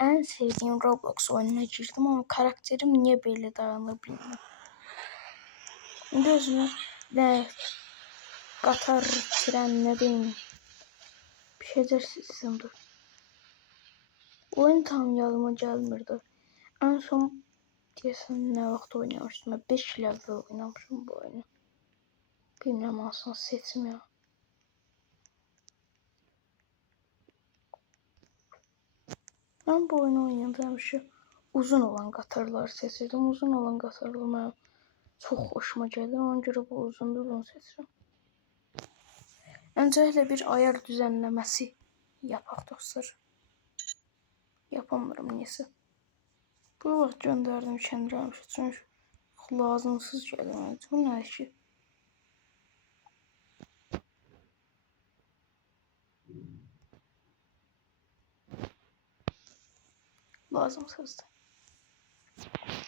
en sevdiğim Roblox oyununa girdim ama karakterim niye böyle dayanır bilmiyorum. Gözüme ne qatar, tren ne bileyim bir şeyler sızındı. Oyun tam yadıma gelmirdi. En son deyəsən ne vaxt oynamıştım. 5 il əvvəl oynamışım bu oyunu. Bilmirəm hansını seçmiyor. Ben bu oyunu oynayanda həmişə uzun olan qatarları seçirdim. Uzun olan qatarlar mənim çox xoşuma gəlir. Ona görə bu uzundur, bunu seçirəm. Öncəliklə bir ayar düzenləməsi yapaq dostlar. Yapamıyorum neyse. Bu vaxt göndərdim kəndirəmişə. Çünki lazımsız gəlir. Bu nə ki? Lazımsızdır.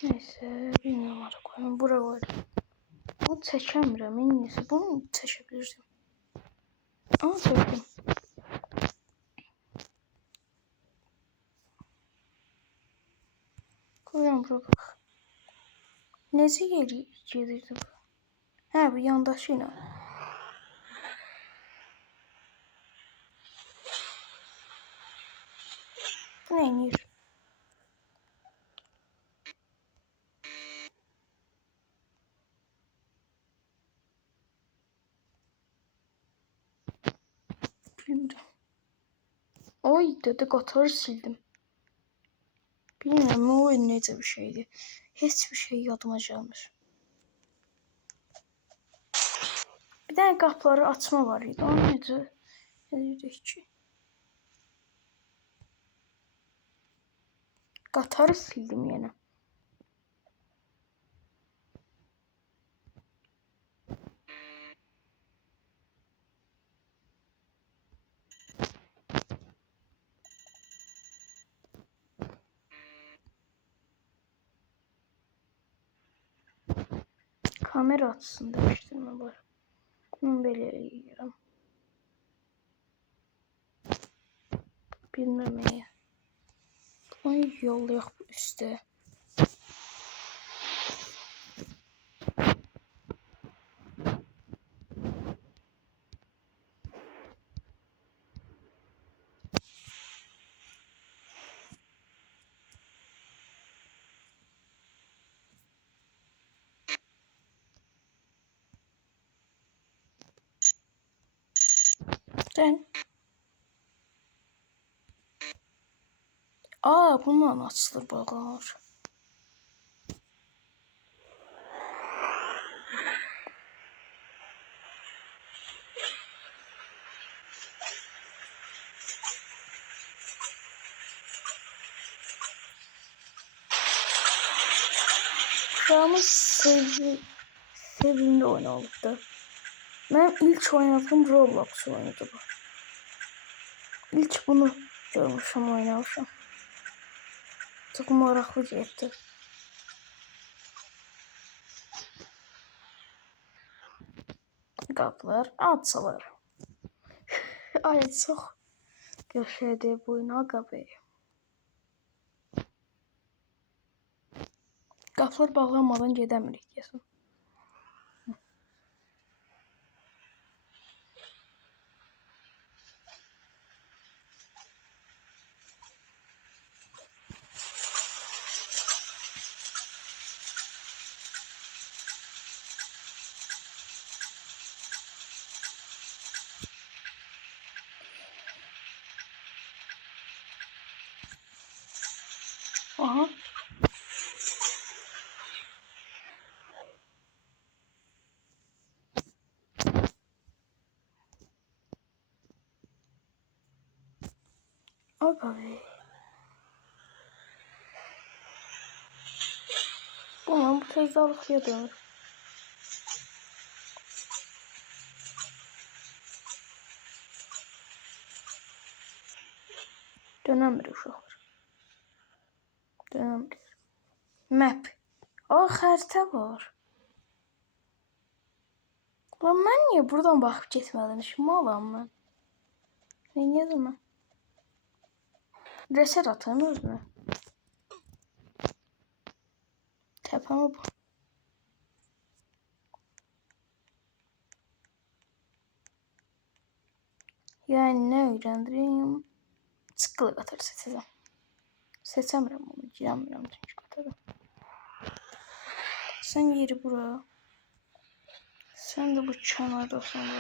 Neyse, bir numara koyalım. Bura var. Bunu çəkəmirəm. Neyse, bunu çəkəbilirdim. Ama çəkdim. Koyuyorum bura bak. Necə gedirdi bu? Hə, bu yandaşı ilə. Bu nə edir? Bilmirəm. Oy dedi, qatarı sildim. Bilmirəm, o oyun necə bir şeydi. Heç bir şey yadıma gəlmir. Bir dənə qapıları açma var idi. Onu necə edirdik ki? Qatarı sildim yenə. Kamera açısını dəyişdirmə var. Bunu belə eləyirəm. Bilməməyə. Ay yollayaq bu üstə. Sen. Aa, bununla açılır bağlar. Uşağımız sevimli oyun oldu. Ben ilk oynadığım Roblox oyunu bu. İlk bunu görmüşüm, oynamışım. Çok maraqlı getdi. Qapılar açılır. Ay çox qəşəngdir bu oyun qapı. Qapılar bağlanmadan gedəmirik deyəsən. Aha. Abi. Bu tezdalıqya dönür. Dönəmir uşaqlar. Dönəmir. Map. Aa, xəritə var. Lan mən niyə buradan baxıb getmədim? Şimalam mən. Neyniyədim mən? Reset atın özünə. Təpəmə bax. Yəni nə öyrəndirim? Çıqqılı qatar seçəcəm. Seçəmirəm onu, girəmirəm çünki qatara. Sən yeri bura. Sən də bu kənardasan.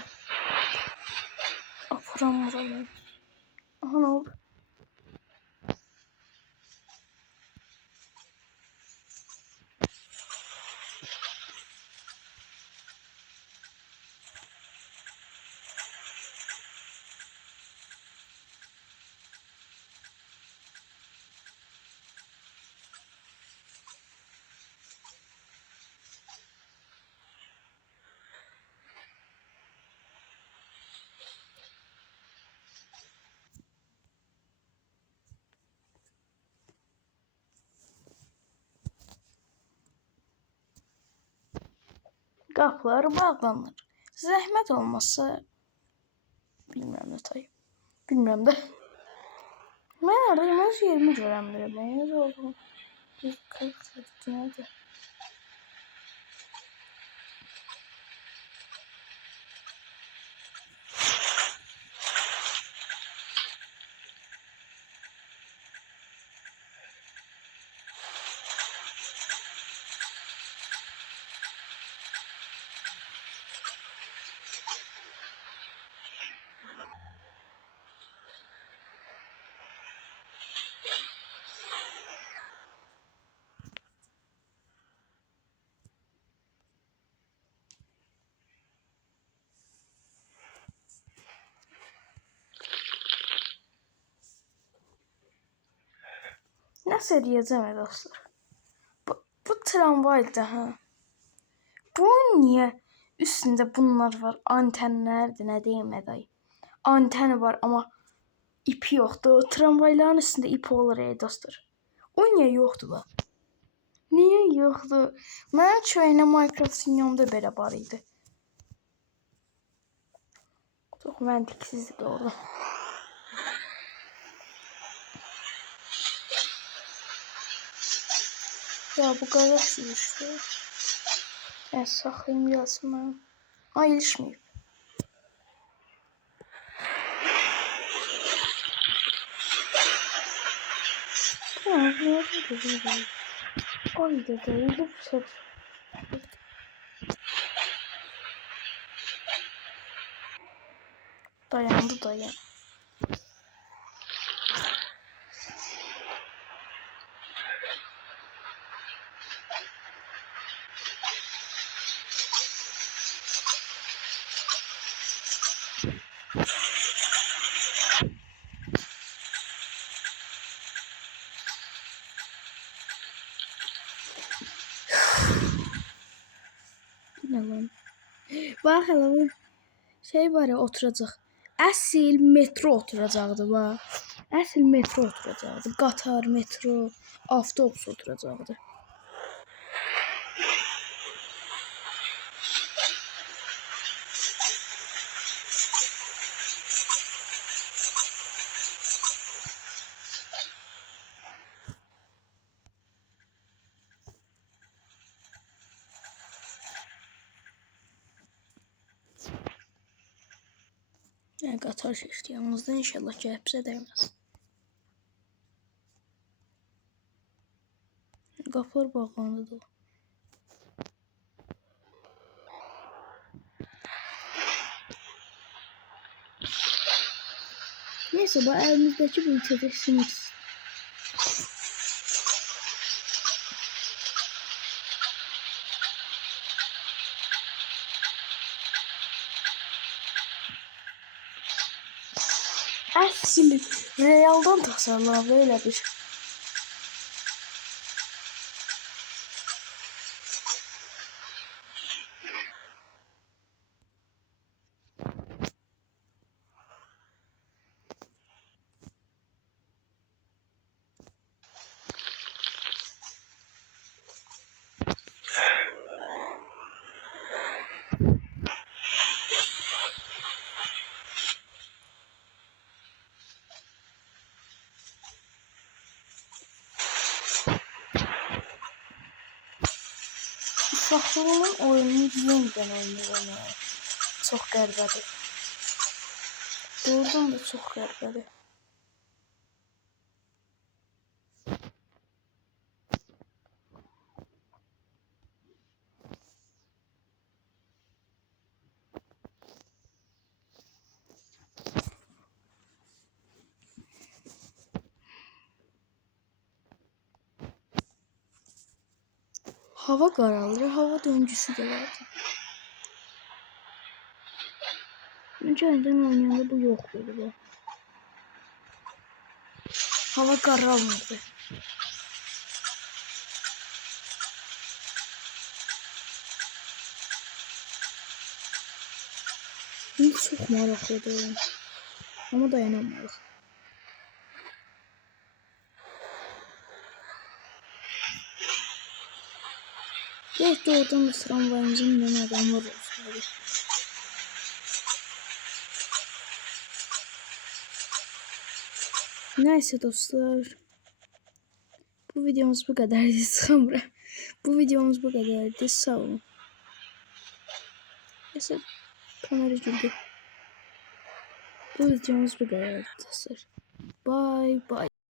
Aparam buraları. Aha, nə oldu? Qapılar bağlanır. Zəhmət olmazsa bilmirəm nə tay. Bilmirəm də. Mən aradayım, öz yerimi görəmirəm. Nə oldu? Bir 40 nədir? Nəsə deyəcəm dostlar. Bu tramvaydır ha. Bunun niyə üstündə bunlar var? Antenlərdir, nə deyim əday. Anteni var amma ipi yoxdur. Tramvayların üstündə ip olur dostlar. O niyə yoxdur da? Niyə yoxdur? Mənim köhnə Minecraft dünyamda belə var idi. Çox məntiqsizdir orada. Ya bu kadar ilişti. Ben saklayayım gelsin bana. Aa, ilişmeyip. Tamam, bu da değil. Ay da değil. Dayandı dayan. Ne lan? Bak hele şey var ya, oturacaq. Əsl metro oturacaqdı bax. Əsl metro oturacaqdı. Qatar, metro, avtobus oturacaqdı. Yəni qatar keçdi yanımızda, inşallah gəlib bizə dəyməz. Qapılar bağlandı da. Neyse, bu elimizdeki bu içeceksiniz. Əsl realdan tasarlanıb elə bir. uşaqlığımın oyununu yenidən oynayıram. Çox qəribədir. Doğrudan da çox qəribədir. Hava qaralır, hava döngüsü də vardı. Öncədən oynayanda bu yoxdur bu. Hava qaralmırdı. İndi çox maraqlıdır. Amma dayanamayıq. Deyək ki, oradan da tramvayımızın önünə adamlar olsaydı. Neyse dostlar. Bu videomuz bu kadardı. Sonra bu videomuz bu kadardı. Sağ olun. Neyse kamera girdi. Bu videomuz bu kadardı dostlar. Bye bye.